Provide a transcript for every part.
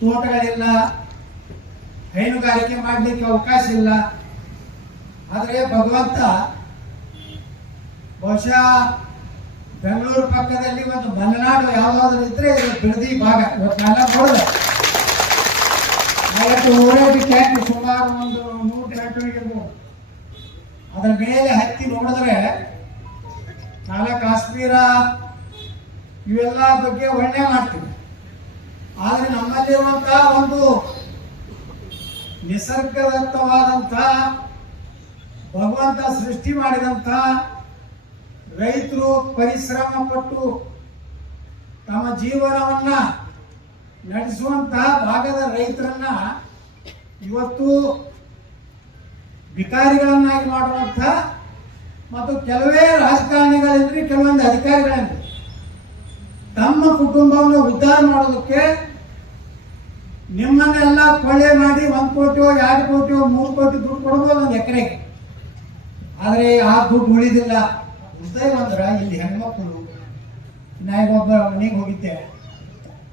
ತೋಟಗಳಿಲ್ಲ, ಹೈನುಗಾರಿಕೆ ಮಾಡಲಿಕ್ಕೆ ಅವಕಾಶ ಇಲ್ಲ. ಆದರೆ ಭಗವಂತ ಬಹುಶಃ ಬೆಂಗಳೂರು ಪಕ್ಕದಲ್ಲಿ ಒಂದು ಮಲೆನಾಡು ಯಾವುದಾದ್ರೂ ಇದ್ರೆ ಇದು ಬಿಡದಿ ಭಾಗ. ಇವತ್ತು ನಾವೆಲ್ಲ ನೋಡಿದೆ, ಇವತ್ತು ಊರಲ್ಲಿ ಟ್ಯಾಂಕ್ ಸುಮಾರು ಒಂದು 100 ಟ್ಯಾಂಕ್ಗಳಿರ್ಬೋದು. ಅದರ ಮೇಲೆ ಹತ್ತಿ ನೋಡಿದ್ರೆ ನಾಳೆ ಕಾಶ್ಮೀರ ಇವೆಲ್ಲ ಬಗ್ಗೆ ವರ್ಣನೆ ಮಾಡ್ತೀವಿ. ಆದರೆ ನಮ್ಮಲ್ಲಿರುವಂತಹ ಒಂದು ನಿಸರ್ಗದತ್ತವಾದಂಥ ಭಗವಂತ ಸೃಷ್ಟಿ ಮಾಡಿದಂಥ ರೈತರು ಪರಿಶ್ರಮ ಪಟ್ಟು ತಮ್ಮ ಜೀವನವನ್ನ ನಡೆಸುವಂತಹ ಭಾಗದ ರೈತರನ್ನ ಇವತ್ತು ಭಿಕಾರಿಗಳನ್ನಾಗಿ ಮಾಡುವಂಥ ಮತ್ತು ಕೆಲವೇ ರಾಜಕಾರಣಿಗಳಿದ್ರೆ ಕೆಲವೊಂದು ಅಧಿಕಾರಿಗಳಿದ್ರೆ ತಮ್ಮ ಕುಟುಂಬವನ್ನು ಉದ್ಧಾರ ಮಾಡೋದಕ್ಕೆ ನಿಮ್ಮನ್ನೆಲ್ಲ ಕೊಳ್ಳೆ ಮಾಡಿ 1 ಕೋಟಿಯೋ 2 ಕೋಟಿಯೋ 3 ಕೋಟಿ ದುಡ್ಡು ಕೊಡ್ಬೋದು ಒಂದು ಎಕರೆಗೆ. ಆದರೆ ಆ ದುಡ್ಡು ಉಳಿದಿಲ್ಲ. ಉಳಿದೇ ಬಂದ್ರೆ ಇಲ್ಲಿ ಹೆಣ್ಮಕ್ಳು, ನಾಯಿಗೊಬ್ಬ ಮನೆಗೆ ಹೋಗಿದ್ದೆ,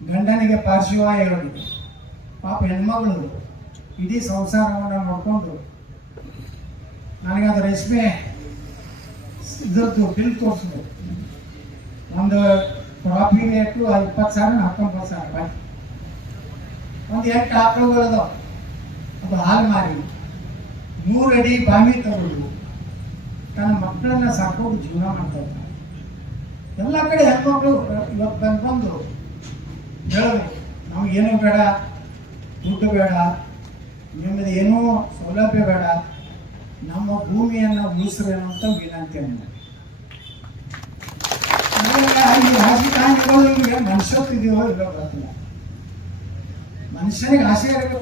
ಗಂಡನಿಗೆ ಪಾರ್ಶ್ವವಾಯು ಹೇಳಿದೆ. ಪಾಪ ಹೆಣ್ಮಗಳು ಇಡೀ ಸಂಸಾರವನ್ನು ನೋಡ್ಕೊಂಡು ನನಗೆ ಅದು ರೇಷ್ಮೆ ಇದ್ರದ್ದು ಬಿಲ್ ತೋರಿಸ್ಬೇಕು. ಒಂದು ಕ್ರಾಪಿಗೆ 20,000 19,000 ರೂಪಾಯಿ. ಒಂದು 8 ಆಕಳುಗಳದು, ಅದು ಹಾಲು ಮಾರಿ 100 ಅಡಿ ಬಾವಿ ತಗೊಂಡು ತನ್ನ ಮಕ್ಕಳನ್ನ ಸಾಕೋದು ಜೀವನ ಮಾಡ್ತಾ ಇದ್ದಾರೆ. ಎಲ್ಲ ಕಡೆ ಹೆಣ್ಮಕ್ಳು ಇವತ್ತು ಬಂದು ಹೇಳಬೇಕು, ನಮಗೇನು ಬೇಡ, ದುಡ್ಡು ಬೇಡ, ನಿಮ್ಮದು ಏನೂ ಸೌಲಭ್ಯ ಬೇಡ, ನಮ್ಮ ಭೂಮಿಯನ್ನು ಉಳಿಸ್ರೇನು ಅಂತ ವಿನಂತಿ ಅನ್ನೋದು. ಈ ರಾಜಕಾರಣಿಗಳು ಮನುಷ್ಯತ್ತಿದೆಯೋ ಇಲ್ಲೋ ಗೊತ್ತಿಲ್ಲ. ಮನುಷ್ಯನಿಗೆ ಆಸೆ ಇರಬೇಕು.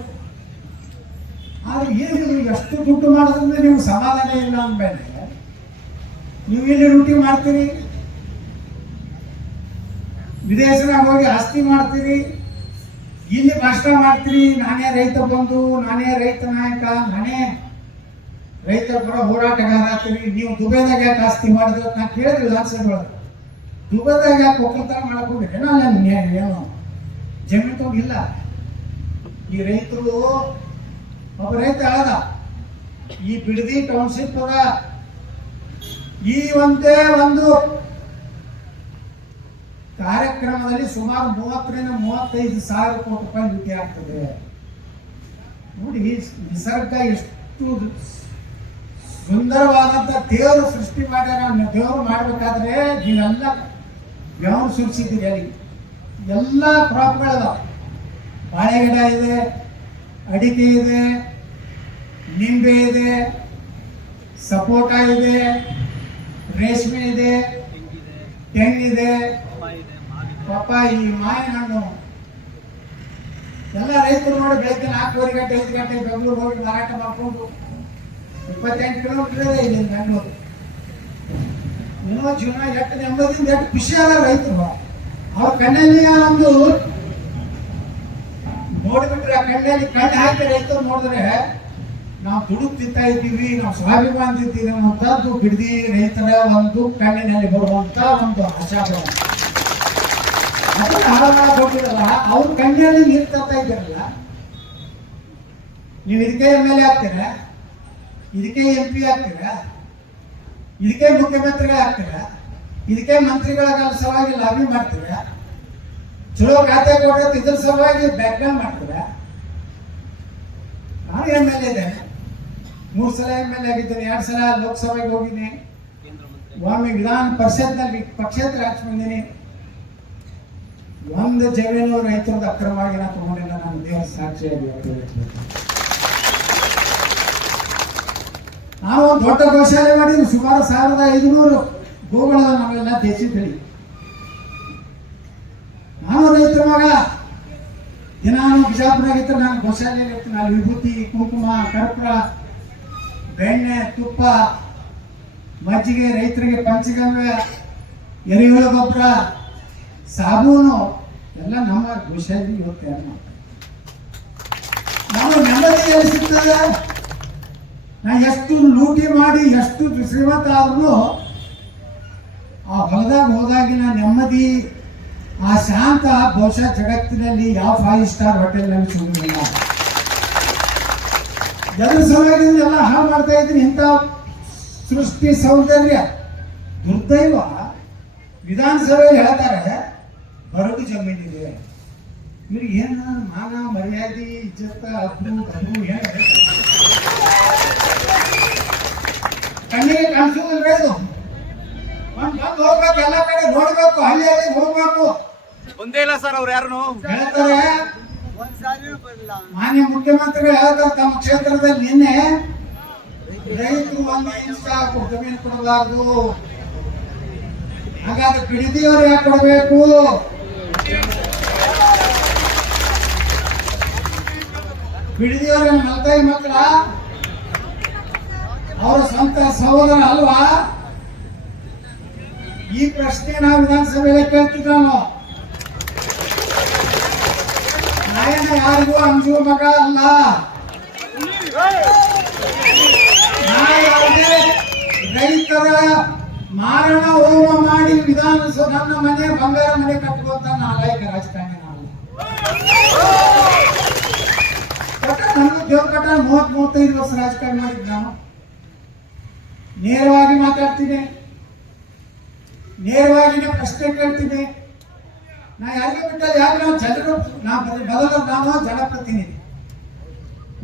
ಆದ್ರೆ ಏನಿದ್ರು ಎಷ್ಟು ದುಡ್ಡು ಮಾಡೋದ್ರಿಂದ ನೀವು ಸಮಾಧಾನ ಇಲ್ಲ ಅಂದಮೇಲೆ ನೀವು ಇಲ್ಲಿ ಡ್ಯೂಟಿ ಮಾಡ್ತೀರಿ, ವಿದೇಶದಾಗ ಹೋಗಿ ಆಸ್ತಿ ಮಾಡ್ತೀರಿ, ಇಲ್ಲಿ ಭಾಷಣ ಮಾಡ್ತೀರಿ, ನಾನೇ ರೈತ ಬಂಧು, ನಾನೇ ರೈತ ನಾಯಕ, ನಾನೇ ರೈತರ ಪರ ಹೋರಾಟಗಾರ ಆಗ್ತೀರಿ. ನೀವು ದುಬೈದಾಗ ಯಾಕೆ ಆಸ್ತಿ ಮಾಡಿದ್ರೆ ನಾ ಕೇಳಿದ್ವಿ ವಿಧಾನಸಭೆ. ದುಬೈದಾಗ ಯಾಕೆ ಒಕ್ಕಲ್ತನ ಮಾಡಕ್ಕೆ ಏನು ಜಮೀನು ತಗೊಂಡಿಲ್ಲ. ಈ ರೈತರು ಒಬ್ಬ ರೈತ ಹೇಳದ, ಈ ಬಿಡದಿ ಟೌನ್ಶಿಪ್ ಅದ, ಈ ಒಂದೇ ಒಂದು ಕಾರ್ಯಕ್ರಮದಲ್ಲಿ ಸುಮಾರು 30ರಿಂದ 35 ಸಾವಿರ ಕೋಟಿ ರೂಪಾಯಿ ಲೂಟಿ ಆಗ್ತದೆ. ನೋಡಿ, ನಿಸರ್ಗ ಎಷ್ಟು ಸುಂದರವಾದಂತ ದೇವರು ಸೃಷ್ಟಿ ಮಾಡ್ಯಾರ. ದೇವರು ಮಾಡ್ಬೇಕಾದ್ರೆ ನೀವೆಲ್ಲ ಬೆವರು ಸುರಿಸಿದ್ದೀರಿ. ಅಲ್ಲಿ ಎಲ್ಲ ಕ್ರಾಪ್ಗಳದಾವ. ಬಾಳೆ ಗಿಡ ಇದೆ, ಅಡಿಕೆ ಇದೆ, ನಿಂಬೆ ಇದೆ, ಸಪೋಟ ಇದೆ, ರೇಷ್ಮೆ ಇದೆ, ತೆಂಗಿದೆ, ಪಪ್ಪಾಯಿ, ಮಾವಿನ ಹಣ್ಣು. ಎಲ್ಲ ರೈತರು ನೋಡಿ ಬೆಳಗ್ಗೆ 4:30 ಗಂಟೆ 5 ಗಂಟೆ ಬೆಂಗಳೂರು ಹೋಗಿ ಮಾರಾಟ ಮಾಡ್ಕೊಂಡು 28 ಕಿಲೋಮೀಟರ್ ಇದೆ ಇಲ್ಲಿ ಬೆಂಗಳೂರು. ಏನೋ ಜೀವನ ಎಷ್ಟು ನೆಮ್ಮದಿಯಿಂದ ಎಷ್ಟು ಖುಷಿಯಾದ ರೈತರು. ಅವ್ರ ಕಣ್ಣಲ್ಲಿ ಒಂದು ನೋಡ್ಬಿಟ್ರೆ, ಆ ಕಣ್ಣಲ್ಲಿ ಕಣ್ಣು ಹಾಕಿ ರೈತರು ನೋಡಿದ್ರೆ ನಾವು ದುಡುಕ್ ತಿಂತಾ ಇದ್ದೀವಿ, ನಾವು ಸ್ವಾಭಿಮಾನ ತಿಂತೀವಿ ಅನ್ನುವಂಥದ್ದು ಬಿಡದಿ ರೈತರ ಒಂದು ಕಣ್ಣಿನಲ್ಲಿ ಬರುವಂತ ಒಂದು ಆಶಾಭಾವ. ಅದನ್ನ ಹಾಳಾಗೋಗಿರಲ್ಲ, ಅವ್ರ ಕಣ್ಣಲ್ಲಿ ನೀರು ತರ್ತಾ ಇದ್ದೀರಲ್ಲ. ನೀವು ಇದಕ್ಕೆ MLA ಆಗ್ತೀರಾ, ಇದಕ್ಕೆ MP ಆಗ್ತೀರಾ, ಇದಕ್ಕೆ ಮುಖ್ಯಮಂತ್ರಿಗಳೇ ಆಗ್ತೀರಾ, ಇದಕ್ಕೆ ಮಂತ್ರಿಗಳ ಸಲುವಾಗಿ ಲಾಬಿ ಮಾಡ್ತೀರಾ, ಚಲೋ ಖಾತೆ ಕೊಟ್ಟರೆ ಇದ್ರ ಸಲುವಾಗಿ ಬ್ಯಾಕ್ಗ್ರೌಂಡ್ ಮಾಡ್ತೀರಾ. ನಾನು MLA ಇದ್ದೇನೆ, 3 ಸಲ MLA ಆಗಿದ್ದೇನೆ, 2 ಸಲ ಲೋಕಸಭೆಗೆ ಹೋಗಿದ್ದೀನಿ, ಒಮ್ಮೆ ವಿಧಾನ ಪರಿಷತ್ನಲ್ಲಿ ಪಕ್ಷೇತರ ಹಾಕಿ ಬಂದೀನಿ. ಒಂದು ಜಮೀನು ರೈತರದ್ದು ಅಕ್ರಮವಾಗಿ ನಾನು ತಗೊಂಡಿಲ್ಲ, ನಾನು ದೇವರ ಸಾಕ್ಷಿಯಾಗಿ. ನಾವು ಒಂದು ದೊಡ್ಡ ಗೋಶಾಲೆ ಮಾಡಿದ್ವಿ, ಸುಮಾರು 1500 ಗೋಗಳ ನಾವೆಲ್ಲ ದೇಶಿ ತಳಿ. ನಾನು ರೈತರ ಮಗ, ದಿನಾನು ಬಿಜಾಪುರಾಗಿತ್ತು, ನಾನು ಗೋಶಾಲೆಯಲ್ಲಿ ಇರ್ತೀನಿ. ನಾನು ವಿಭೂತಿ, ಕುಂಕುಮ, ಕರ್ಪೂರ, ಬೆಣ್ಣೆ, ತುಪ್ಪ, ಮಜ್ಜಿಗೆ, ರೈತರಿಗೆ ಪಂಚಗವ್ಯ, ಎರೆಹುಳ ಗೊಬ್ಬರ, ಸಾಬೂನು ಎಲ್ಲ ನಮ್ಮ ಗೋಶಾಲೆ ಇವತ್ತು ಯಾರು ಮಾಡ್ತಾರೆ. ನಾವು ನೆಮ್ಮದಿ ಸಿಗ್ತದೆ. ನಾ ಎಷ್ಟು ಲೂಟಿ ಮಾಡಿ ಎಷ್ಟು ಶ್ರೀಮಂತ ಆದ್ರೂ ಆ ಹೊಲದಾಗ ಹೋದಾಗಿನ ನೆಮ್ಮದಿ ಆ ಶಾಂತ ಬಹುಶಃ ಜಗತ್ತಿನಲ್ಲಿ ಯಾವ 5 ಸ್ಟಾರ್ ಹೋಟೆಲ್ನಲ್ಲಿ ಸಿಗುವುದಿಲ್ಲ. ಎದ್ರ ಸಲುವಾಗಿ ಎಲ್ಲ ಹಾಳು ಮಾಡ್ತಾ ಇದ್ದೀನಿ. ಇಂಥ ಸೃಷ್ಟಿ ಸೌಂದರ್ಯ ದುರ್ದೈವ. ವಿಧಾನಸಭೆಯಲ್ಲಿ ಹೇಳ್ತಾರೆ ಬರಡು ಜಮೀನಿದೆ. ಇವ್ರಿಗೆ ಏನ ಮಾನ ಮರ್ಯಾದೆ ಇಜ್ಜತ್ತ ಅಬ್ರು ಏನ ಕಣ್ಣಿಗೆ ಕಾಣಿಸೋದಿಲ್ಲ. ಇದು ಬಂದು ಹೋಗ್ಬೇಕು, ಎಲ್ಲ ಕಡೆ ನೋಡ್ಬೇಕು, ಹಳ್ಳಿ ಹೋಗ್ಬೇಕು. ಒಂದೇ ಇಲ್ಲ ಸರ್ ಅವ್ರು ಯಾರು ಹೇಳ್ತಾರೆ. ಮಾನ್ಯ ಮುಖ್ಯಮಂತ್ರಿಗಳು ಹೇಳ್ತಾರೆ ತಮ್ಮ ಕ್ಷೇತ್ರದಲ್ಲಿ ನಿನ್ನೆ ರೈತರು 1 ಇಂಚ್ ಜಮೀನು ಕೊಡಬಾರ್ದು. ಹಾಗಾದ್ರೆ ಬಿಡದಿಯವರು ಯಾಕೆ ಕೊಡಬೇಕು? ಬಿಡದಿಯವರ ಮಲ್ತಾಯಿ ಮಕ್ಕಳ ಅವರ ಸ್ವಂತ ಸಹೋದರ ಅಲ್ವಾ? ಈ ಪ್ರಶ್ನೆ ನಾವು ವಿಧಾನಸಭೆಯಲ್ಲಿ ಕೇಳ್ತಿದ್ದ. ನಾಯನ ಯಾರಿಗೂ ಅಂಜುವ ಮಗ ಅಲ್ಲ. ಯಾವುದೇ ರೈತರ ಮಾರಣ ಹೋಮ ಮಾಡಿ ವಿಧಾನಸಭೆ ನನ್ನ ಮನೆ ಬಂಗಾರ ಮನೆ ಕಟ್ಟುವಂತ ನಾಲಾಯಕ ರಾಜಕಾರಣಿ ನಾವು. ನನಗೂ ದೇವಕಟ್ಟ 30-35 ವರ್ಷ ರಾಜಕಾರಣ ಮಾಡಿದ್ ನಾನು. ನೇರವಾಗಿ ಮಾತಾಡ್ತೀನಿ, ನೇರವಾಗಿನೇ ಪ್ರಶ್ನೆ ಕೇಳ್ತೀನಿ. ನಾ ಯಾರಿಗೆ ಬಿಟ್ಟಲ್ಲಿ ಯಾರು ನಾವು ಜನರು ನಾನು ಜನಪ್ರತಿನಿಧಿ.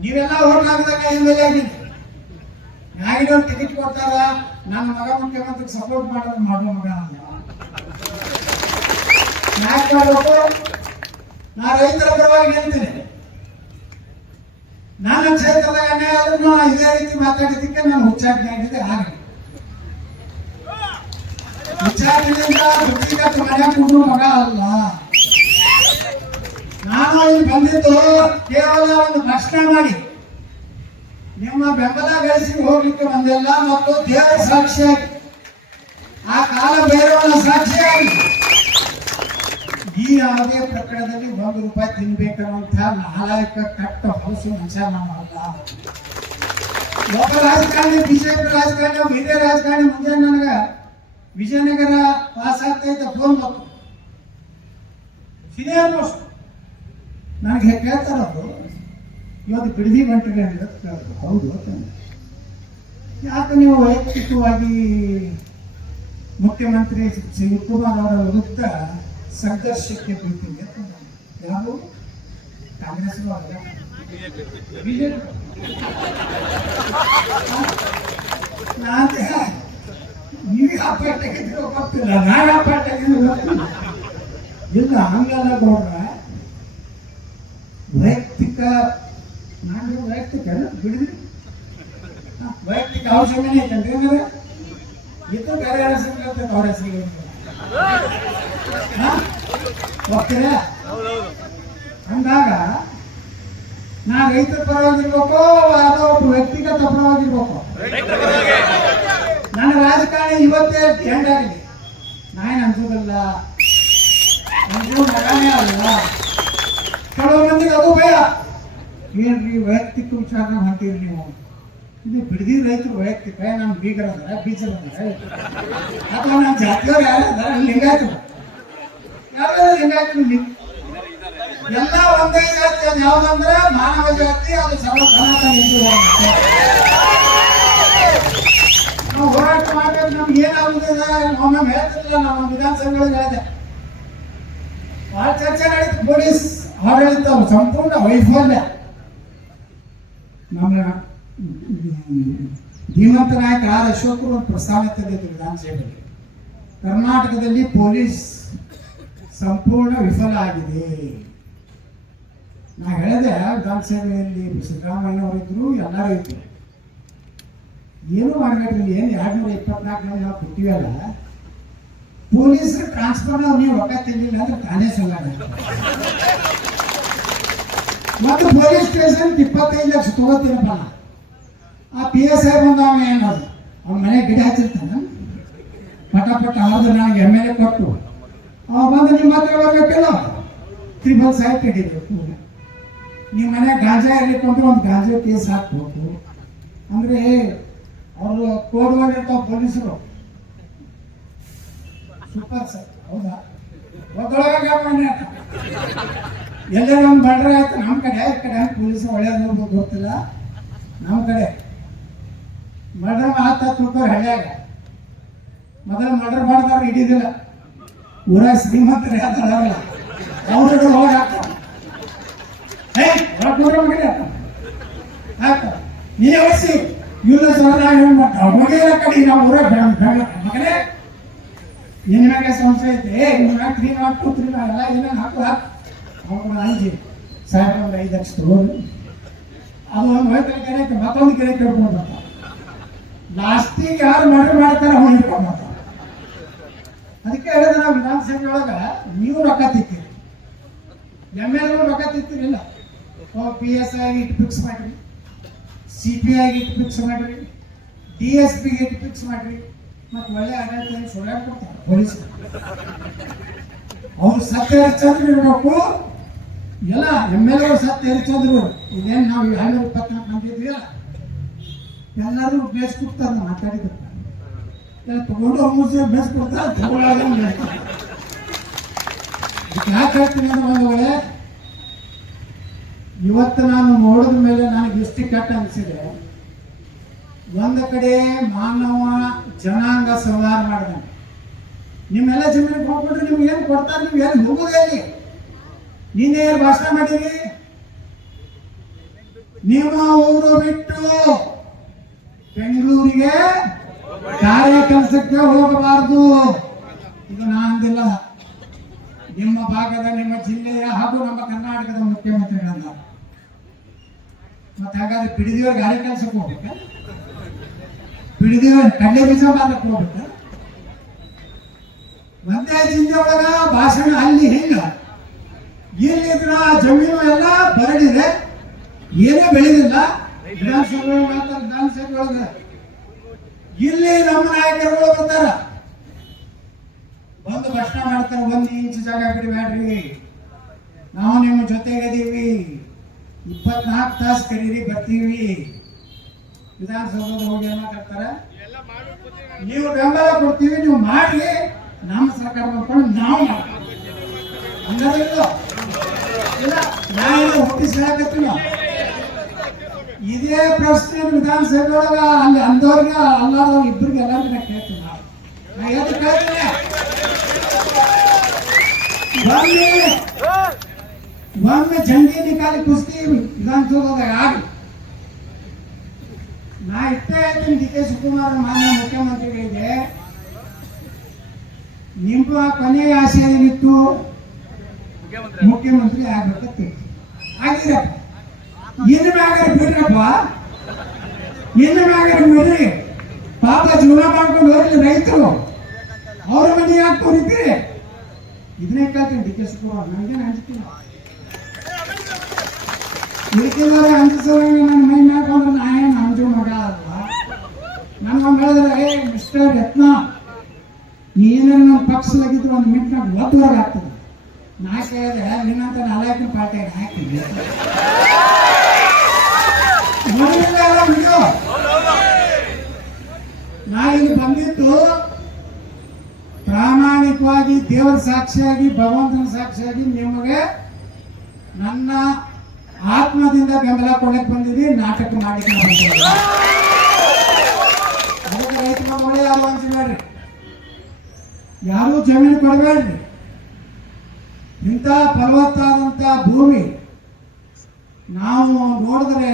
ನೀವೆಲ್ಲ ಓಟ್ ಹಾಕಿದಾಗ MLA ಆಗಿದ್ದೀನಿ. ನಾಯಿನವ್ರು ಟಿಕೆಟ್ ಕೊಡ್ತಾರ, ನನ್ನ ಮಗ ಮುಖ್ಯಮಂತ್ರಿಗೆ ಸಪೋರ್ಟ್ ಮಾಡೋದು ಮಾಡುವ ಮಗ ಅಲ್ಲ. ಯಾಕೆ ಮಾಡಬೇಕು? ನಾ ರೈತರ ಪರವಾಗಿ ನಿಲ್ತೀನಿ. ನನ್ನ ಕ್ಷೇತ್ರದಾಗ ಅನ್ಯಾಯ ಆದ್ರೂ ಇದೇ ರೀತಿ ಮಾತಾಡಿದ್ದಕ್ಕೆ ನಾನು ಹುಚ್ಚಾಟನೆ ಆಗಿದೆ. ಹಾಗೆ ಹುಚ್ಚಾಟನೆಯಿಂದ ವೃತ್ತಿಗತ ಮನೆ ಕೂಡುವ ಮಗ ಅಲ್ಲ. ನಾನು ಇಲ್ಲಿ ಬಂದಿದ್ದು ಕೇವಲ ಒಂದು ಭಾಷಣ ಮಾಡಿ ನಿಮ್ಮ ಬೆಂಬಲ ಗಳಿಸಿ ಹೋಗ್ಲಿಕ್ಕೆ ಬಂದಿಲ್ಲ, ಮತ್ತು ದೇವರ ಸಾಕ್ಷಿಯಾಗಿ, ಆ ಕಾಲ ಭೈರವನ ಸಾಕ್ಷಿಯಾಗಿ ಈ ಯಾವುದೇ ಪ್ರಕರಣದಲ್ಲಿ ₹1 ತಿನ್ಬೇಕನ್ನುವಂಥ ನಾಲಾಯಕ ಕಟ್ಟ ಹೊಲಸು ಮನುಷ್ಯ ನಾವು ಅಲ್ಲ. ಒಬ್ಬ ರಾಜಕಾರಣಿ, ಬಿಜೆಪಿ ರಾಜಕಾರಣಿ, ಹಿರಿಯ ರಾಜಕಾರಣಿ ಮುಂದೆ ನನಗೆ ವಿಜಯನಗರ ಪಾಸ್ ಆಗ್ತಾ ಇದ್ದ ಫೋನ್ ಬಂತು. ಸೀನಿಯರ್ ಮೋಸ್ಟ್ ನನಗೆ ಕೇಳ್ತಾರದು, ಇವತ್ತು ಬಿಡದಿ ಬಂಟ್ರಿ ಅಂತ ಕೇಳಿದ್ರು. ಹೌದು, ಯಾಕೆ ನೀವು ವೈಯಕ್ತಿಕವಾಗಿ ಮುಖ್ಯಮಂತ್ರಿ ಶಿವಕುಮಾರ್ ಅವರ ವಿರುದ್ಧ ಸಂಘರ್ಷಕ್ಕೆ ಬೀಳ್ತೀವಿ? ಯಾರು ಕಾಂಗ್ರೆಸ್ ಬಿಜೆಪಿ? ನೀವು ಆ ಪಾಠಕ್ಕೆ ಗೊತ್ತಿಲ್ಲ, ನಾನು ಆ ಪಾಠಕ್ಕೆ ಗೊತ್ತಿಲ್ಲ. ಇಲ್ಲ, ಹಂಗಲ್ಲ ಗೌಡ್ರ. ವೈಯಕ್ತಿಕ ನಾನು ವೈಯಕ್ತಿಕ ಬಿಡಿದ್ರಿ, ವೈಯಕ್ತಿಕ ಅವಶ್ಯಕತೆ ಐತಂದ್ರೆ ಏನಾರ ಇದು ಬೇರೆ ಹೆಸರು ಅವ್ರ ಹೆಸರಿಗೆ ಹೋಗ್ತೀರಾ? ಅಂದಾಗ ನಾ ರೈತರ ಪರವಾಗಿರ್ಬೇಕು, ಯಾವುದೋ ಒಬ್ಬ ವ್ಯಕ್ತಿಗತ ಪರವಾಗಿರ್ಬೇಕು. ನನ್ನ ರಾಜಕಾರಣಿ ಇವತ್ತೇ ಎಂಡ್ ಆಗಿದೆ. ನಾನೇನು ಅನ್ಸೋದಲ್ಲ, ಅನ್ಸೋ ಮಗನೇ ಅಲ್ಲ. ಕೆಲವು ಮಂದಿಗೆ ಅದು ಭಯ. ಏನ್ರಿ ವೈಯಕ್ತಿಕ ವಿಚಾರನ ಹೊಂತೀರಿ ನೀವು? ಇದು ಬಿಡದಿ ರೈತರು ವೈಯಕ್ತಿಕ ನಮ್ಮ ಬೀಗರ ಅದಾರ, ಬೀಜರ್ ಅದಾರ, ಅಥವಾ ನಮ್ಮ ಜಾತಿಯವ್ರು ಯಾರು ಅದಾರ, ಲಿಂಗಾಯತರು ಯಾರು ಲಿಂಗಾಯತರು ಎಲ್ಲ ಒಂದೇ ಜಾತಿ. ಅದು ಯಾವ್ದಂದ್ರೆ ಮಾನವ ಜಾತಿ, ಅದು ಸರ್ವ ಸನಾತನ ಹಿಂದೂ ಧರ್ಮ. ನಾವು ಹೋರಾಟ ಮಾಡ್ಬೇಕು. ನಮ್ಗೆ ಏನಾಗುದಿಲ್ಲ, ಒಮ್ಮೆ ಹೇಳ್ತಿರಲಿಲ್ಲ, ನಮ್ಮ ವಿಧಾನಸಭೆಗಳಿಗೆ ಹೇಳಿದೆ, ಭಾಳ ಚರ್ಚೆ ನಡೀತು. ಪೊಲೀಸ್ ಆಡಳಿತ ಸಂಪೂರ್ಣ ವೈಫಲ್ಯ. ನಮ್ಮ ಧೀಮಂತ ನಾಯಕ ಅಶೋಕರು ಒಂದು ಪ್ರಸ್ತಾವನೆ ತಂದಿದ್ದು ವಿಧಾನಸಭೆಯಲ್ಲಿ. ಕರ್ನಾಟಕದಲ್ಲಿ ಪೊಲೀಸ್ ಸಂಪೂರ್ಣ ವಿಫಲ ಆಗಿದೆ. ನಾ ಹೇಳಿದೆ, ವಿಧಾನಸಭೆಯಲ್ಲಿ ಸಿದ್ದರಾಮಯ್ಯ ಅವರಿದ್ರು, ಎಲ್ಲರೂ ಇದ್ರು. ಏನು ಮಾಡಬೇಡ್ರಿ, ಏನು 224 ನಾವು ಕೊಟ್ಟಿವಲ್ಲ, ಪೊಲೀಸರು ಟ್ರಾನ್ಸ್ಫರ್ ನೀವು ರೊಕ್ಕ ತಿನ್ನಿಲ್ಲ ಅಂದ್ರೆ ತಾನೇ ಸಲ್ಲ. ಮತ್ತು ಪೊಲೀಸ್ ಸ್ಟೇಷನ್ 25 ಲಕ್ಷ ತಗೋತೀನಪ್ಪ. ಆ PSI ಬಂದು ಅವನು ಏನದು, ಅವನ ಮನೆಗೆ ಗಿಡ ಹಚ್ಚಿರ್ತಾನ, ಪಟ ಆದ್ರೆ ನನಗೆ MLA ಕೊಟ್ಟು ಅವ ಬಂದು ನಿಮ್ಮ ಹತ್ರ ಬರ್ಬೇಕಲ್ಲ, 3 ಸಾಯ್ತು ಹಿಡಿಬೇಕು. ನಿಮ್ಮ ಮನೆ ಗಾಂಜಾ ಇರ್ಲಿಕ್ಕಂದ್ರೆ ಒಂದು ಗಾಂಜಾ ಕೇಸ್ ಹಾಕ್ಬೇಕು. ಅಂದ್ರೆ ಅವರು ಕೋಡ್ ಮಾಡಿರ್ತಾವ ಪೊಲೀಸರು. ಸೂಪರ್ ಸರ್, ಹೌದಾ? ಒದ್ದೊಳಗ ಎಲ್ಲರೂ ಒಂದು ಮರ್ಡರ್ ಆಯ್ತು ನಮ್ಮ ಕಡೆ ಈ ಕಡೆ ಪೊಲೀಸ್ ಒಳ್ಳೆಯದು ಗೊತ್ತಿಲ್ಲ ನಮ್ಮ ಕಡೆ ಮರ್ಡರ್ ಆತ ತಿಳ್ಕೋರು ಹಳ್ಳಿಯಾಗ ಮೊದಲು ಮರ್ಡರ್ ಮಾಡಿದವ್ರು ಹಿಡಿದಿಲ್ಲ ಊರ ಶ್ರೀಮಂತರು ಯಾವ್ದಾರಲ್ಲ ಅವ್ರು ಹೋಗಿ ಹಾಕ್ತಾರೆ ನೀನೇ ಹೊಡಿಸಿ ಇವ್ರ ಹೋಗಿಲ್ಲ ಕಡೆ ನಾವು ಊರ ಮಗನೇ ನಿನ್ನ ಮ್ಯಾಗೆ ಸಂಶಯ ಐತೆ ನಿಮ್ಮ ಮ್ಯಾಗ 302 3 ಎಲ್ಲ ಏನೇನು ಹಾಕು ಅವ್ರು ಅಂಜಿ ಸಾಹೇಬ್ ಒಂದು 5 ಲಕ್ಷ ತಗೊಂಡು ಅದು ಒಂದು ಹೋಯ್ತು ಕೆರೆ ಮತ್ತೊಂದು ಕೆರೆ ಕೇಳ್ಕೊಂಡು ಬರ್ತಾರೆ ಲಾಸ್ಟಿಗೆ ಯಾರು ಮರ್ಡರ್ ಮಾಡ್ತಾರೆ ಅವ್ನು ಹಿಡ್ಕೊಂಡು ಬರ್ತಾರೆ ಅದಕ್ಕೆ ಹೇಳಿದ್ರೆ ನಾವು ವಿಧಾನಸಭೆ ಒಳಗ ನೀವು ರೊಕ್ಕ ತಿತ್ತೀರಿ MLA ರೊಕ್ಕ ತಿತ್ತೀರಿಲ್ಲ PS ಆಗಿ ಇಟ್ಟು ಫಿಕ್ಸ್ ಮಾಡ್ರಿ CP ಆಗಿ ಇಟ್ಟು ಫಿಕ್ಸ್ ಮಾಡ್ರಿ DSP ಗೆ ಇಟ್ಟು ಫಿಕ್ಸ್ ಮಾಡ್ರಿ ಮತ್ತೆ ಒಳ್ಳೆ ಆಡಳಿತ ಸುಳ್ಳಾಡ್ ಕೊಡ್ತಾರೆ ಪೊಲೀಸ್ ಅವ್ರು ಸತ್ಯ ಹರಿಚಂದ್ರ ಇರಬೇಕು ಎಲ್ಲ MLA ಸತ್ಯ ಹರಿಚಂದ್ರು ಇದೇನು ನಾವು 224 ಮಂದಿ ಇದ್ವಿಲ್ಲ ಎಲ್ಲರೂ ಬೇಸ್ ಕೊಡ್ತಾರೆ ನಾವು ಮಾತಾಡಿದ್ರು ಎಲ್ಲ ತಗೊಂಡು ಅವ್ರು ಬೇಸ್ ಕೊಡ್ತಾರೆ ತಗೊಳ್ಳೋದು ಯಾಕೆ ಹೇಳ್ತೀನಿ ಅಂದ್ರೆ ಒಂದು ವೇಳೆ ಇವತ್ತು ನಾನು ನೋಡಿದ ಮೇಲೆ ನನಗೆ ಎಷ್ಟು ಕೆಟ್ಟ ಅನಿಸಿದೆ ಒಂದು ಕಡೆ ಮಾನವ ಜನಾಂಗ ಸಂಹಾರ ಮಾಡಿದಾನೆ ನಿಮ್ಮೆಲ್ಲ ಜಮೀನಿಗೆ ಹೋಗ್ಬಿಟ್ರೆ ನಿಮ್ಗೆ ಏನು ಕೊಡ್ತಾರೆ ನೀವು ಏನು ಹೋಗೋದೇ ಇಲ್ಲಿ ನೀನೇ ಭಾಷಣ ಮಾಡಿರಿ ನಿಮ್ಮ ಊರು ಬಿಟ್ಟು ಬೆಂಗಳೂರಿಗೆ ಕಾರ್ಯ ಕೆಲಸಕ್ಕೆ ಹೋಗಬಾರದು ಇದು ನಾ ಅಂದಿಲ್ಲ ನಿಮ್ಮ ಭಾಗದ ನಿಮ್ಮ ಜಿಲ್ಲೆಯ ಹಾಗೂ ನಮ್ಮ ಕರ್ನಾಟಕದ ಮುಖ್ಯಮಂತ್ರಿಗಳನ್ನ ಮತ್ತೆ ಹಾಗಾದ್ರೆ ಬಿಡಿದಿಯವ್ರ ಗಾಳಿ ಕೆಲಸಕ್ಕೆ ಹೋಗ್ಬೇಕ ಬಿಡಿದಿಯವ್ರ ಕಡ್ಲೆ ಬೀಜ ಮಾರಕ್ಕೆ ಹೋಗ್ಬೇಕ ಒಂದೇ ಜಿಲ್ಲೆ ಒಳಗ ಭಾಷಣ ಅಲ್ಲಿ ಹೆಂಗ ಇಲ್ಲಿದ್ರ ಜಮೀನು ಎಲ್ಲ ಬರಡಿದೆ ಏನೇ ಬೆಳೆದಿಲ್ಲ ವಿಧಾನಸಭೆ ಒಳಗ ಇಲ್ಲಿ ನಮ್ಮ ನಾಯಕರುಗಳು ಬರ್ತಾರ ಒಂದು ಭಾಷಣ ಮಾಡ್ತಾರೆ 1 ಇಂಚ್ ಜಾಗ ಬಿಡಬೇಡ್ರಿ ನಾವು ನಿಮ್ಮ ಜೊತೆಗದೀವಿ 24 ತಾಸು ಕರೀರಿ ಬರ್ತೀವಿ ವಿಧಾನಸೌಧದ ಹೋಗಿ ಏನ್ ಮಾತಾಡ್ತಾರ ನೀವು ಬೆಂಬಲ ಕೊಡ್ತೀವಿ ನೀವು ಮಾಡಿ ನಮ್ಮ ಸರ್ಕಾರ ಮಾಡ್ಕೊಂಡು ನಾವು ಇಲ್ಲ ನಾನು ಹುಟ್ಟಿಸಾಕತ್ತೀವಿ ಇದೇ ಪ್ರಶ್ನೆ ವಿಧಾನಸಭೆ ಒಳಗ ಅಲ್ಲಿ ಅಂದವ್ರಿಗೆ ಅಲ್ಲಾದವ್ರು ಇಬ್ಬರಿಗೆ ಎಲ್ಲರಿಗೂ ನಾ ಕೇಳ್ತೀನಿ ನಾ ಎದ್ದು ಕೇಳ್ತೀನಿ ಒಮ್ಮೆ ಜಂಗಿ ನಿಕಾಲಿ ಕುಸ್ತಿ ವಿಧಾನಸೌಧದಾಗ ಆಗಿ ನಾ ಇಷ್ಟೇ ಹೇಳ್ತೀನಿ DK ಶಿವಕುಮಾರ್ ಮಾನ್ಯ ಮುಖ್ಯಮಂತ್ರಿಗಳಿಗೆ ನಿಮ್ಮ ಕೊನೆಯ ಆಶಯ ಏನಿತ್ತು ಮುಖ್ಯಮಂತ್ರಿ ಆಗ್ಬೇಕಂತ ಆಗಿರಪ್ಪ ಇನ್ನು ಮ್ಯಾಗಾರ ಬಿಡ್ರಪ್ಪ ಇನ್ನು ಮ್ಯಾಗಾರ ಬಿಡ್ರಿ ಪಾಪ ಜೀವನ ಮಾಡ್ಕೊಂಡು ಹೋಗ್ಲಿ ರೈತರು ಅವ್ರ ಮನೆ ಯಾಕೆ ತೋರಿತೀರಿ ಇದನ್ನೇ ಕೇಳ್ತೀನಿ DK ಶಿವಕುಮಾರ್ ನನಗೇನು ಅಂಜ್ತೀನಿ ಉಳಿಕೆದವ್ರೆ ಅಂಜಿಸೋರು ನನ್ನ ಮೈ ಮ್ಯಾಗ ಬಂದ್ರೆ ನಾ ಏನು ಅಂಜು ಮಗ ಅಲ್ವಾ ನನಗೊಂದು ಹೇಳಿದ್ರೆ ಮಿಸ್ಟರ್ ಯತ್ನ ನೀನೇನು ನಮ್ಮ ಪಕ್ಷದಾಗಿದ್ರು ಒಂದು ಮಿನಿಟ್ನಾಗ ಒತ್ತುವರೆಗೆ ಆಗ್ತದೆ ನಾ ಕೇಳಿದೆ ನಿನ್ನಂತ ನಾಲ್ಕನ ಪಾರ್ಟಿ ಹಾಕಿದ್ದೆ ನೋಡಿಲ್ಲ ವಿಡಿಯೋ ನಾ ಇಲ್ಲಿ ಬಂದಿದ್ದು ಪ್ರಾಮಾಣಿಕವಾಗಿ ದೇವರ ಸಾಕ್ಷಿಯಾಗಿ ಭಗವಂತನ ಸಾಕ್ಷಿಯಾಗಿ ನಿಮಗೆ ನನ್ನ ಆತ್ಮದಿಂದ ಬೆಂಬಲ ಕೊಡಕ್ಕೆ ಬಂದಿದ್ದೀವಿ ನಾಟಕ ಮಾಡಲಿಕ್ಕೆ ಅದಕ್ಕೆ ರೈತ ಮಕ್ಕಳು ಯಾರು ಹಂಚಬೇಡ್ರಿ ಯಾರು ಜಮೀನು ಕೊಡಬೇಡ್ರಿ ಇಂಥ ಫಲವತ್ತಾದಂಥ ಭೂಮಿ ನಾವು ನೋಡಿದ್ರೆ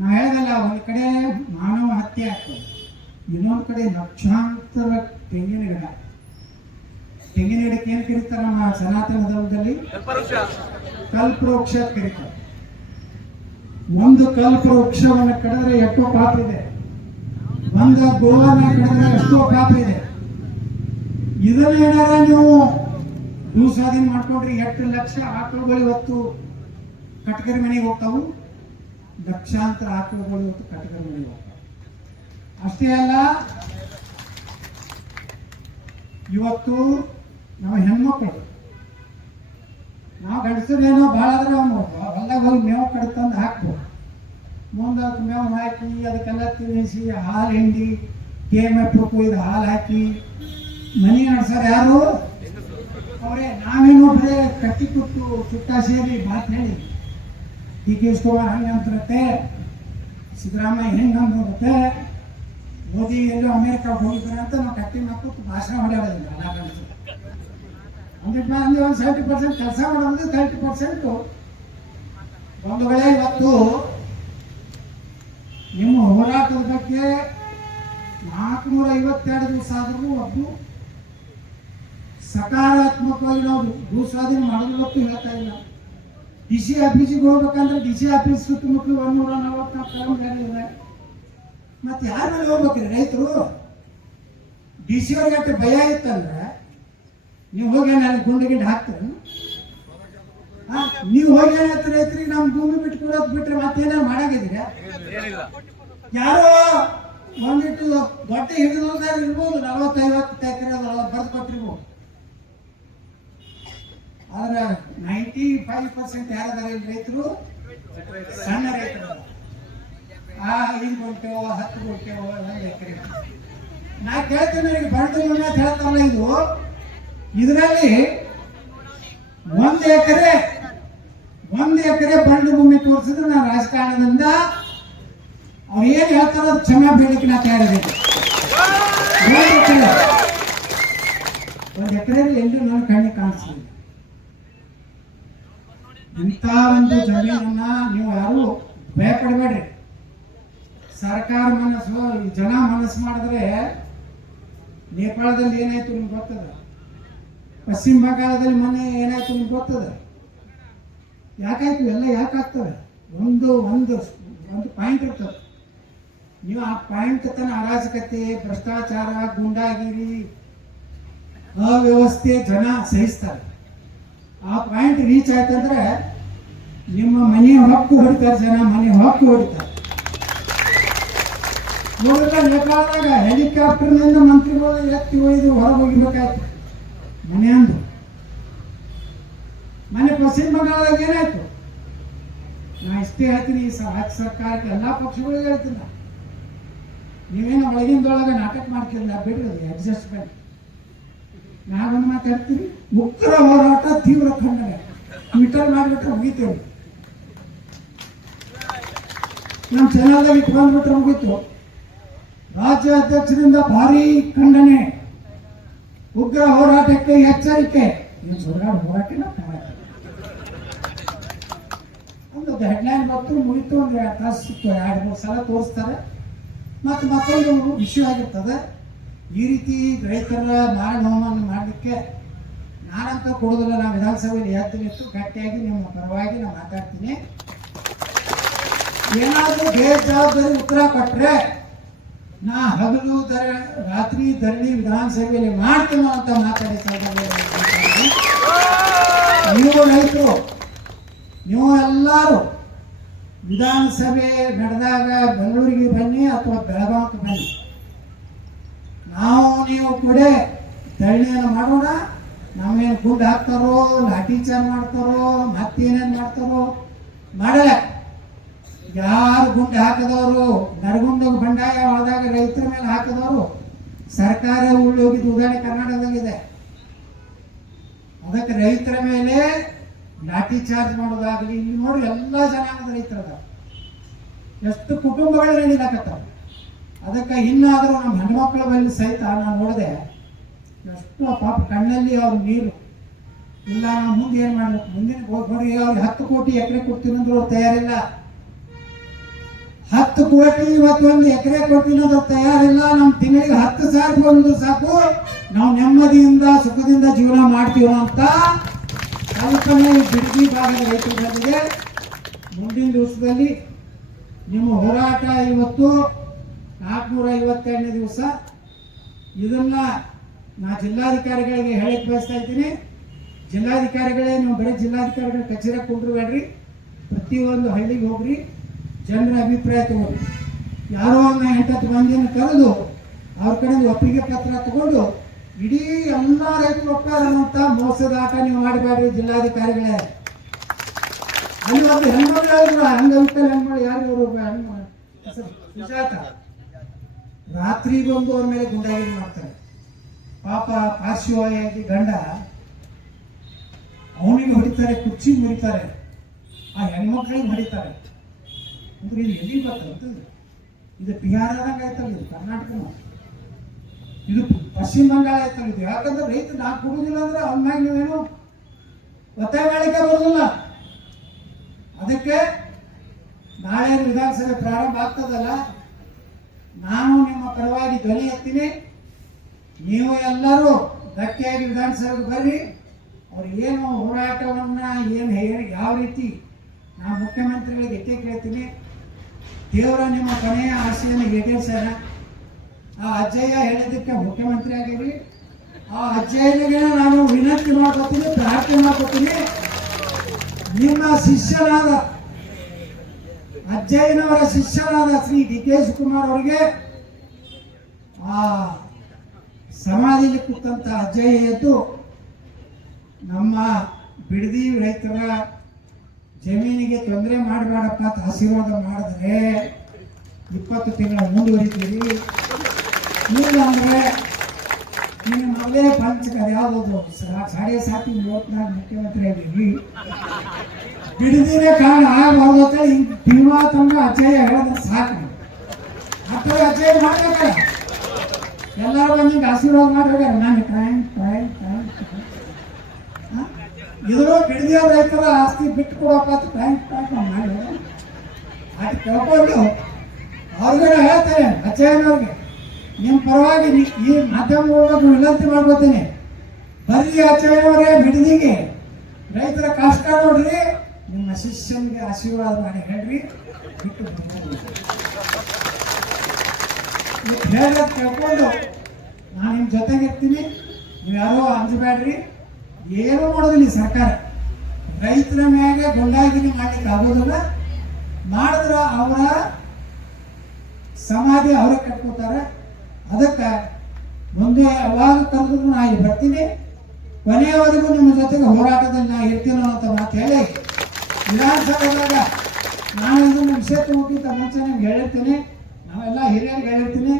ನಾ ಹೇಳಿದಲ್ಲ ಒಂದು ಕಡೆ ಮಾನವ ಹತ್ಯೆ ಆಗ್ತದೆ ಇನ್ನೊಂದು ಕಡೆ ಲಕ್ಷಾಂತರ ತೆಂಗಿನ ಗಿಡಕ್ಕೆ ಏನು ಕರೀತಾರೆ ನಮ್ಮ ಸನಾತನ ಧರ್ಮದಲ್ಲಿ ಕಲ್ಪವೃಕ್ಷ ಕರೀತಾರೆ ಒಂದು ಕಲ್ಪವೃಕ್ಷವನ್ನು ಕಡಿದ್ರೆ ಎಷ್ಟೋ ಪಾಪ ಇದೆ ಒಂದು ಗೋವನ್ನ ಕಡಿದ್ರೆ ಎಷ್ಟೋ ಪಾಪ ಇದೆ ಇದನ್ನೇನಾರ ನೀವು ಭೂಸ್ವಾಧೀನ ಮಾಡ್ಕೊಂಡ್ರಿ 8 ಲಕ್ಷ ಆಕಳುಗಳು ಇವತ್ತು ಕಟಕರಿ ಮನೆಗೆ ಹೋಗ್ತಾವು ಲಕ್ಷಾಂತರ ಆಕಳುಗಳು ಇವತ್ತು ಕಟಕರಿ ಮನೆಗೆ ಹೋಗ್ತಾವೆ ಅಷ್ಟೇ ಅಲ್ಲ ಇವತ್ತು ನಾವು ಹೆಣ್ಮಕ್ಳು ನಾವು ಗಂಡಸರೇನೋ ಭಾಳ ಆದ್ರೆ ಹೊಲ್ದಾಗ ಹೋಗಿ ಮೇವು ಕಡ್ತಂದು ಹಾಕ್ಬೋದು ಮುಂದೆ ಅದಕ್ಕೆ ಮೇವು ಹಾಕಿ ಅದಕ್ಕೆಲ್ಲ ತಿನ್ನಿಸಿ ಹಾಲು ಹಿಂಡಿ KMF ಕೊಯ್ದು ಹಾಲು ಹಾಕಿ ಮನೆ ನಡ್ಸೋರು ಯಾರು ಅವರೇ ನಾವೇನೋ ಬರೇ ಕಟ್ಟಿ ಕೊಟ್ಟು ಸುತ್ತ ಸೇರಿ ಮಾತು ಹೇಳಿ ಡಿ ಕೆ ಶಿವಕುಮಾರ್ ಹಂಗೆ ಅಂತಿರುತ್ತೆ, ಸಿದ್ದರಾಮಯ್ಯ ಹೆಂಗೆ ಅಂದಿರುತ್ತೆ, ಮೋದಿ ಎಲ್ಲೋ ಅಮೇರಿಕಾಗೆ ಹೋಗಿದ್ದಾರೆ ಅಂತ ನಾವು ಕಟ್ಟಿ ಮಕ್ಕಳು ಭಾಷಣ ಹೊಡೆಯೋದಿಲ್ಲ. ಅಂದ್ರೆ ಒಂದು 70% ಕೆಲಸ ಮಾಡೋದು, 30% ಒಂದು ವೇಳೆ ಇವತ್ತು ನಿಮ್ಮ ಹೋರಾಟದ ಬಗ್ಗೆ 452 ದಿವಸ ಆದರೂ ಒಬ್ಬರು ಸಕಾರಾತ್ಮಕವಾಗಿ ನಾವು ಭೂ ಸ್ವಾಧೀನ ಮಾಡೋದಕ್ಕೂ ಹೇಳ್ತಾ ಇಲ್ಲ. ಡಿ ಸಿ ಆಫೀಸಿಗೆ ಹೋಗ್ಬೇಕಂದ್ರೆ ಡಿ ಸಿ ಆಫೀಸ್ ಸುತ್ತಮುತ್ತಲು 144 ಗಾಡಿ ಇದೆ. ಮತ್ತೆ ಯಾರ ಮೇಲೆ ಹೋಗ್ಬೇಕ್ರಿ ರೈತರು? ಡಿ ಸಿ ಅವ್ರಿಗೆ ಭಯ ಇತ್ತಂದ್ರೆ ನೀವು ಹೋಗಿ ನಾನು ಗುಂಡಿಗಿಂಡಿ ಹಾಕ್ತೀರ? ನೀವು ಹೋಗಿ ಏನಾಯ್ತು ರೈತರಿಗೆ ನಮ್ಮ ಭೂಮಿ ಬಿಟ್ಟು ಕೊಡೋದು ಬಿಟ್ರೆ ಮತ್ತೇನಾರು ಮಾಡಾಗಿದ್ದೀರ? ಯಾರೋ ಒಂದಿಟ್ಟು ದೊಡ್ಡ ಹಿಡಿದೋದಾರು ಇರ್ಬೋದು, 40-50 ಎಕರೆ ಬರೆದು ಕೊಟ್ಟಿರ್ಬೋದು. ಆದ್ರೆ 95% ಯಾರದಾರ ರೈತರು ಸಣ್ಣ ರೈತರು. 5 ಗುಂಟೆವೋ 10 ಗುಂಟೆವೋ 1 ಎಕರೆ. ನಾ ಕೇಳ್ತೇನೆ, ಈಗ ಬರಡು ಅಂತ ಹೇಳ್ತಾರಲ್ಲ, ಇದರಲ್ಲಿ 1 ಎಕರೆ ಬರಡು ಭೂಮಿ ತೋರಿಸಿದ್ರೆ ನಾನು ರಾಜಕಾರಣದಿಂದ ಅವ್ರು ಏನ್ ಹೇಳ್ತಾರೋ ಅದು ಕ್ಷಮೆ ಬೇಡಕ್ಕೆ ನಾ ತಯಾರಿದ್ದೀನಿ. 1 ಎಕರೆ ಎಲ್ಲೂ ನನ್ನ ಕಣ್ಣಿಗೆ ಕಾಣಿಸ್ತೀನಿ. ಇಂಥ ಒಂದು ಜಮೀನನ್ನ ನೀವು ಯಾರು ಭಯಪಡಬೇಡ್ರಿ. ಸರ್ಕಾರ ಮನಸ್ಸು, ಜನ ಮನಸ್ಸು ಮಾಡಿದ್ರೆ ನೇಪಾಳದಲ್ಲಿ ಏನಾಯ್ತು ನಿಮ್ಗೆ ಗೊತ್ತದ, ಪಶ್ಚಿಮ ಬಂಗಾಳದಲ್ಲಿ ಮೊನ್ನೆ ಏನಾಯ್ತು ನಿಮ್ಗೆ ಗೊತ್ತದ. ಯಾಕಾಯ್ತು ಎಲ್ಲ ಯಾಕಾಗ್ತವೆ? ಒಂದು ಒಂದು ಒಂದು ಪಾಯಿಂಟ್ ಇರ್ತದೆ. ನೀವು ಆ ಪಾಯಿಂಟ್ ತನ ಅರಾಜಕತೆ, ಭ್ರಷ್ಟಾಚಾರ, ಗುಂಡಾಗಿರಿ, ಅವ್ಯವಸ್ಥೆ ಜನ ಸಹಿಸ್ತಾರೆ. ಆ ಪಾಯಿಂಟ್ ರೀಚ್ ಆಯ್ತಂದ್ರೆ ನಿಮ್ಮ ಮನೆ ಹಕ್ಕು ಹೊಡಿತಾರೆ, ಜನ ಮನೆ ಹಕ್ಕು ಹೊಡಿತಾರೆ. ನೋಡಿದ್ರೆ ನೇಪಾಳದಾಗ ಹೆಲಿಕಾಪ್ಟರ್ನಿಂದ ಮಂತ್ರಿಗಳು ಎತ್ತಿ ಒಯ್ದು ಹೊರಗೆ ಹೋಗಿಬೇಕಾಯ್ತು ಮನೆ ಅಂದು. ಮನೆ ಪಶ್ಚಿಮ ಬಂಗಾಳದಾಗ ಏನಾಯ್ತು? ನಾ ಇಷ್ಟೇ ಹೇಳ್ತೀನಿ, ಈ ರಾಜ್ಯ ಸರ್ಕಾರಕ್ಕೆ ಎಲ್ಲ ಪಕ್ಷಗಳಿಗೆ ಹೇಳ್ತೀನಿ, ನೀವೇನೋ ಒಳಗಿಂದೊಳಗೆ ನಾಟಕ ಮಾಡ್ತಿರಲಿಲ್ಲ, ಬಿಡ್ರಿ ಅಡ್ಜಸ್ಟ್ಮೆಂಟ್. ನಾವೊಂದು ಮಾತಾಡ್ತೀವಿ, ಉಗ್ರ ಹೋರಾಟ ತೀವ್ರ ಖಂಡನೆ ಟ್ವಿಟರ್ ಮಾಡಿಬಿಟ್ರೆ ಮುಗಿತೇವೆ. ನಮ್ಮ ಚಾನಲ್ದಾಗ ಇಟ್ಕೊಂಡ್ಬಿಟ್ರೆ ಮುಗೀತು. ರಾಜ್ಯ ಅಧ್ಯಕ್ಷರಿಂದ ಭಾರಿ ಖಂಡನೆ, ಉಗ್ರ ಹೋರಾಟಕ್ಕೆ ಎಚ್ಚರಿಕೆ. ಏನು ಸುಡಗಾಡ ಹೋರಾಟನ ಒಂದು ಹೆಡ್ಲೈನ್ ಬಂತು, ಮುಗಿತು. ಒಂದು 2 ತಾಸು ಸಿಕ್ತು, 2-3 ಸಲ ತೋರಿಸ್ತಾರೆ, ಮತ್ತು ಮತ್ತೊಂದು ವಿಷಯ ಆಗಿರ್ತದೆ. ಈ ರೀತಿ ರೈತರ ಮಾರಣ ಹೋಮವನ್ನು ಮಾಡಲಿಕ್ಕೆ ನಾನಂತ ಕೊಡೋದಿಲ್ಲ. ನಾನು ವಿಧಾನಸಭೆಯಲ್ಲಿ ಎದ್ದು ನಿಂತು ಗಟ್ಟಿಯಾಗಿ ನಿಮ್ಮ ಪರವಾಗಿ ನಾನು ಮಾತಾಡ್ತೀನಿ. ಏನಾದರೂ ಬೇಜವಾಬ್ದಾರಿ ಉತ್ತರ ಕೊಟ್ಟರೆ ನಾ ಹಗಲು ರಾತ್ರಿ ಧರಣಿ ವಿಧಾನಸಭೆಯಲ್ಲಿ ಮಾಡ್ತೀನೋ ಅಂತ ಮಾತಾಡಿ. ನೀವು ರೈತರು, ನೀವು ಎಲ್ಲರೂ ವಿಧಾನಸಭೆ ನಡೆದಾಗ ಬೆಂಗಳೂರಿಗೆ ಬನ್ನಿ ಅಥವಾ ಬೆಳಗಾವಿಗೆ ಬನ್ನಿ. ನಾವು ನೀವು ಕೂಡ ಧರಣಿಯನ್ನು ಮಾಡೋಣ. ನಮ್ಮೇನು ಗುಂಡು ಹಾಕ್ತಾರೋ, ಲಾಠಿ ಚಾರ್ಜ್ ಮಾಡ್ತಾರೋ, ಮತ್ತೇನೇನು ಮಾಡ್ತಾರೋ ಮಾಡಲ್ಲ. ಯಾರು ಗುಂಡು ಹಾಕಿದವರು, ನರಗುಂಡಗೆ ಬಂಡಾಯ ಹೊಡೆದಾಗ ರೈತರ ಮೇಲೆ ಹಾಕಿದವರು ಸರ್ಕಾರ ಉಳ್ಳೋಗಿದ್ದು ಉದಾಹರಣೆ ಕರ್ನಾಟಕದಾಗಿದೆ. ಅದಕ್ಕೆ ರೈತರ ಮೇಲೆ ಲಾಠಿ ಚಾರ್ಜ್ ಮಾಡೋದಾಗಲಿ, ಇಲ್ಲಿ ನೋಡಿ ಎಲ್ಲ ಜನಾಂಗದ ರೈತರದ ಎಷ್ಟು ಕುಟುಂಬಗಳು ನಡೀಲಾಕತ್ತಾವ. ಅದಕ್ಕೆ ಇನ್ನಾದರೂ ನಮ್ಮ ಹೆಣ್ಮಕ್ಳ ಬಳಿ ಸಹಿತ ನಾನು ನೋಡಿದೆ, ಎಷ್ಟು ಪಾಪ ಕಣ್ಣಲ್ಲಿ ಅವ್ರ ನೀರು ಇಲ್ಲ. ನಾವು ಮುಂದೆ ಏನು ಮಾಡ್ಬೇಕು? ಮುಂದಿನ ನೋಡಿ, ಅವ್ರಿಗೆ 10 ಕೋಟಿ ಎಕರೆ ಕೊಡ್ತೀನಿ ಅಂದ್ರೆ ಅವ್ರು ತಯಾರಿಲ್ಲ. 10 ಕೋಟಿ 21 ಎಕರೆ ಕೊಡ್ತೀನಿ ಅಂದ್ರೆ ತಯಾರಿಲ್ಲ. ನಮ್ಮ ತಿಂಗಳಿಗೆ 10,000 ಬಂದು ಸಾಕು, ನಾವು ನೆಮ್ಮದಿಯಿಂದ ಸುಖದಿಂದ ಜೀವನ ಮಾಡ್ತೀವ ಅಂತ ಕಲ್ಪನೆ ಬಿಡಗಿ ಭಾಗದ ರೈತರು ಬಂದಿದೆ. ಮುಂದಿನ ದಿವಸದಲ್ಲಿ ನಿಮ್ಮ ಹೋರಾಟ ಇವತ್ತು 452ನೇ ದಿವಸ. ಇದನ್ನ ನಾ ಜಿಲ್ಲಾಧಿಕಾರಿಗಳಿಗೆ ಹೇಳಕ್ಕೆ ಬಯಸ್ತಾ ಇದ್ದೀನಿ. ಜಿಲ್ಲಾಧಿಕಾರಿಗಳೇ, ನೀವು ಬರೀ ಜಿಲ್ಲಾಧಿಕಾರಿಗಳ ಕಚೇರಿ ಕುಂಡ್ರಬೇಡ್ರಿ, ಪ್ರತಿಯೊಂದು ಹಳ್ಳಿಗೆ ಹೋಗ್ರಿ, ಜನರ ಅಭಿಪ್ರಾಯ ತಗೊಳ್ಳಿ. ಯಾರೋ ಒಂದು 8-10 ಮಂದಿನ ಕರೆದು ಅವ್ರ ಕಡೆ ಒಪ್ಪಿಗೆ ಪತ್ರ ತಗೊಂಡು ಇಡೀ ಎಲ್ಲ ರೈತರು ಒಪ್ಪಾರಂತ ಮೋಸದ ಆಟ ನೀವು ಮಾಡಬೇಡ್ರಿ ಜಿಲ್ಲಾಧಿಕಾರಿಗಳೇ. ಅಲ್ಲಿ ಒಂದು ಹೆಣ್ಮಗಳು ಹಂಗವಿಕಲ್ ಹೆಣ್ಮಗಳು ಯಾರು ಸುಜಾತ ರಾತ್ರಿ ಬಂದು ಅವ್ರ ಮೇಲೆ ಗುಂಡಾಗಿರಿ ಮಾಡ್ತಾರೆ. ಪಾಪ ಪಾರ್ಶ್ವವಾಯುವಾಗಿ ಗಂಡ ಅವನಿಗೆ ಹೊಡಿತಾರೆ, ಕುರ್ಚಿ ಮುರಿತಾರೆ, ಆ ಹೆಣ್ಮಕ್ಳಿಗೆ ಹೊಡಿತಾರೆ ಅಂದ್ರೆ ಇದು ಎಲ್ಲಿ ಬರ್ತಂತ? ಇದು ಬಿಹಾರದಾಗ ಆಯ್ತಲ್ಲ, ಇದು ಕರ್ನಾಟಕನ, ಇದು ಪಶ್ಚಿಮ ಬಂಗಾಳ ಆಯ್ತಲ್ಲ ಇದು. ಯಾಕಂದ್ರೆ ರೈತ ನಾ ಕೊಡುದಿಲ್ಲ ಅಂದ್ರೆ ಅವನ ಮ್ಯಾಗ ನೀವೇನು ಒತ್ತಾಯ ಮಾಡಲಿಕ್ಕೆ ಬರೋದಿಲ್ಲ. ಅದಕ್ಕೆ ನಾಳೆ ವಿಧಾನಸಭೆ ಪ್ರಾರಂಭ ಆಗ್ತದಲ್ಲ, ನಾನು ನಿಮ್ಮ ಪರವಾಗಿ ಧ್ವನಿ ಎತ್ತೀನಿ. ನೀವು ಎಲ್ಲರೂ ಧಕ್ಕೆಯಾಗಿ ವಿಧಾನಸಭೆಗೆ ಬರ್ರಿ. ಅವ್ರು ಏನು ಹೋರಾಟವನ್ನ ಏನು ಯಾವ ರೀತಿ ನಾನು ಮುಖ್ಯಮಂತ್ರಿಗಳಿಗೆ ಎತ್ತೆ ಕೇಳ್ತೀನಿ. ದೇವರ ನಿಮ್ಮ ಕೊನೆಯ ಆಸೆಯನ್ನು ಈಡೇರಿಸ್ಯಾರ. ಆ ಅಜ್ಜಯ್ಯ ಹೇಳಿದ್ದಕ್ಕೆ ಮುಖ್ಯಮಂತ್ರಿ ಆಗಿರಿ. ಆ ಅಜ್ಜಯ್ಯನಿಗೆ ನಾನು ವಿನಂತಿ ಮಾಡ್ಕೊತೀನಿ, ಪ್ರಾರ್ಥನೆ ಮಾಡ್ಕೊತೀನಿ. ನಿಮ್ಮ ಶಿಷ್ಯನಾದ ಅಜ್ಜಯ್ಯನವರ ಶಿಷ್ಯನಾದ ಶ್ರೀ ಡಿ ಕೆ ಶಿವಕುಮಾರ್ ಅವರಿಗೆ ಆ ಸಮಾಧಿಯಲ್ಲಿ ಕೂತಂತ ಅಜ್ಜಯ್ಯ ಎದ್ದು ನಮ್ಮ ಬಿಡದಿ ರೈತರ ಜಮೀನಿಗೆ ತೊಂದರೆ ಮಾಡಬೇಡಪ್ಪ ಅಂತ ಆಶೀರ್ವಾದ ಮಾಡಿದ್ರೆ 20 ತಿಂಗಳ ಮುಂದುವರಿತೀವಿ. ಇಲ್ಲ ಅಂದ್ರೆ ನೀನು ಮೊದಲೇ ಪಂಚ ಯಾವ್ದು 7.5 ಮುಖ್ಯಮಂತ್ರಿ ಆಗಿದ್ವಿ. ಬಿಡದಿನೇ ಕಾರಣ ಆಗಬಾರ್ದು ಹಿಂಗೆ ಪಿವಾ ತಂಗ ಅಜ್ಜಯ್ಯ ಹೇಳಿದ್ರೆ ಸಾಕು. ಅಥವಾ ಅಜ್ಜಯ್ಯ ಮಾಡ್ಬೇಕ, ಎಲ್ಲರೂ ಬಂದು ಆಶೀರ್ವಾದ ಮಾಡ್ಬೇಕಾರೆ ನಾನು ಇದ್ರು ಬಿಡದಿಯ ರೈತರ ಆಸ್ತಿ ಬಿಟ್ಟು ಕೊಡಪ್ಪ ಅಂತ ಟ್ಯಾಂಕ್ ಮಾಡಿ ಅದು ಕೇಳ್ಕೊಂಡು ಅವ್ರಿಗೆಲ್ಲ ಹೇಳ್ತೇನೆ. ಅಜ್ಜಯ್ಯನವ್ರಿಗೆ ನಿಮ್ಮ ಪರವಾಗಿ ಈ ಮಾಧ್ಯಮಗಳನ್ನ ವಿನಂತಿ ಮಾಡ್ಕೋತೀನಿ. ಬರ್ರಿ ಅಜ್ಜಯ್ಯನವರೇ ಬಿಡದಿಗೆ ರೈತರ ಕಷ್ಟ ನೋಡ್ರಿ, ನಿಮ್ಮ ಶಿಷ್ಯನಿಗೆ ಆಶೀರ್ವಾದ ಮಾಡಿ ಹೇಳ್ರಿ, ಬಿಟ್ಟು ಹೇಳೋದು ಕೇಳ್ಕೊಂಡು ನಾನು ನಿಮ್ಮ ಜೊತೆಗಿರ್ತೀನಿ. ನೀವು ಯಾರೋ ಅಂಜಬೇಡ್ರಿ. ಏನೂ ಮಾಡೋದಿಲ್ಲ ಸರ್ಕಾರ. ರೈತರ ಮ್ಯಾಗೆ ಗುಂಡಾಗಿರಿ ಮಾಡ್ಲಿಕ್ಕೆ ಆಗೋದಿಲ್ಲ. ಮಾಡಿದ್ರ ಅವರ ಸಮಾಧಿ ಅವರೇ ಕಟ್ಕೋತಾರೆ. ಅದಕ್ಕೆ ಮುಂದೆ ಯಾವಾಗ ಕರೆದ್ರು ನಾ ಇಲ್ಲಿ ಬರ್ತೀನಿ. ಕೊನೆಯವರೆಗೂ ನಿಮ್ಮ ಜೊತೆಗೆ ಹೋರಾಟದಲ್ಲಿ ನಾ ಇರ್ತೀನೋ ಅಂತ ಮಾತು ಹೇಳಿ ವಿಧಾನಸಭೆದಾಗ ನಾನು ಇದನ್ನು ವಿಷಯ ತಗೋಕ್ಕಿಂತ ಮುಂಚೆ ನಿಮ್ಗೆ ಹೇಳಿರ್ತೀನಿ. ನಾವೆಲ್ಲ ಹಿರಿಯರಿಗೆ ಹೇಳಿರ್ತೀನಿ,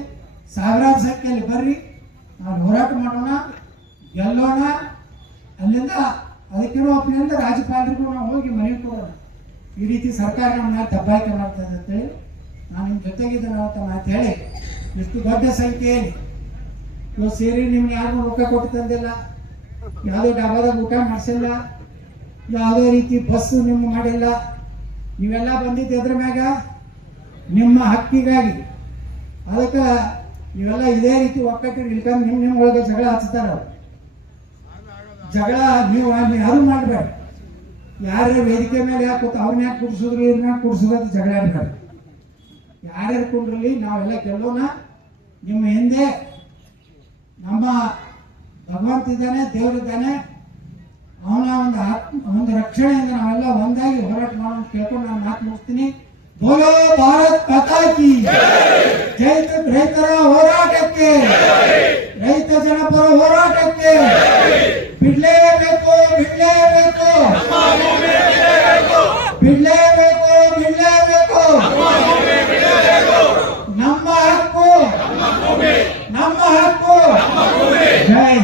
ಸಾವಿರಾರು ಸಂಖ್ಯೆಯಲ್ಲಿ ಬರ್ರಿ, ನಾವು ಹೋರಾಟ ಮಾಡೋಣ, ಗೆಲ್ಲೋಣ. ಅಲ್ಲಿಂದ ಅದಕ್ಕಿರೋ ಒಪ್ಪಿನಿಂದ ರಾಜ್ಯಪಾಲರಿಗೂ ನಾವು ಹೋಗಿ ಮನೆಗೆ ಕೊಡೋಣ. ಈ ರೀತಿ ಸರ್ಕಾರ ನಮ್ಮನ್ನ ದಬ್ಬಾಳಿಕೆ ಮಾಡ್ತದೆ ಅಂತೇಳಿ ನಾನು ನಿಮ್ಮ ಜೊತೆಗಿದ್ದೇನೆ ಅಂತ ಮಾತು ಹೇಳಿ, ಇಷ್ಟು ದೊಡ್ಡ ಸಂಖ್ಯೆಯಲ್ಲಿ ಇವತ್ತು ಸೇರಿ ನಿಮ್ಗೆ ಯಾರಿಗೂ ರೊಕ್ಕ ಕೊಟ್ಟು ತಂದಿಲ್ಲ, ಯಾವುದೋ ಡಾಬಾದಾಗ ಊಟ ಮಾಡಿಸಿಲ್ಲ, ಯಾವುದೇ ರೀತಿ ಬಸ್ಸು ನಿಮ್ಗೆ ಮಾಡಿಲ್ಲ. ನೀವೆಲ್ಲ ಬಂದಿದ್ದು ಎದ್ರ ಮ್ಯಾಗ ನಿಮ್ಮ ಹಕ್ಕಿಗಾಗಿ. ಅದಕ್ಕೆ ನೀವೆಲ್ಲ ಇದೇ ರೀತಿ ಒಕ್ಕಟ್ಟಿಗೆ ಇಳ್ಕೊಂಡು ನಿಮ್ಮ ಒಳಗೆ ಜಗಳ ಹಚ್ತಾರ. ಜಗಳ ನೀವು ಯಾರು ಮಾಡಬೇಡಿ. ಯಾರ್ಯಾರು ವೇದಿಕೆ ಮೇಲೆ ಯಾಕೆ ಕೂತು ಅವ್ರನ್ನ ಯಾಕೆ ಕುಡಿಸಿದ್ರು ಇವ್ರನ್ನ ಕುಡಿಸಿದ್ರು ಅಂತ ಜಗಳ ಆಡ್ಬೇಡಿ. ಯಾರ್ಯಾರು ಕುಂಡ್ರಲ್ಲಿ ನಾವೆಲ್ಲ ಗೆಲ್ಲೋಣ. ನಿಮ್ಮ ಹಿಂದೆ ನಮ್ಮ ಭಗವಂತ ಇದ್ದಾನೆ, ದೇವರಿದ್ದಾನೆ. ಅವನ ಒಂದು ರಕ್ಷಣೆಯಿಂದ ನಾವೆಲ್ಲ ಒಂದಾಗಿ ಹೋರಾಟ ಮಾಡೋಣ ಕೇಳ್ಕೊಂಡು ನಾನು ಮಾತು ಮುಗಿಸ್ತೀನಿ. ಬೋಲೋ ಭಾರತ್ ಮಾತಾ ಕಿ ಜೈ. ರೈತರ ಹೋರಾಟಕ್ಕೆ, ರೈತ ಜನಪರ ಹೋರಾಟಕ್ಕೆ ಬಿಡ್ಲೇಬೇಕು, ಬಿಡ್ಲೇಬೇಕು, ಬಿಡ್ಲೇಬೇಕು, ಬಿಡ್ಲೇಬೇಕು. ನಮ್ಮ ಹಕ್ಕು, ನಮ್ಮ ಹಕ್ಕು. ಜೈ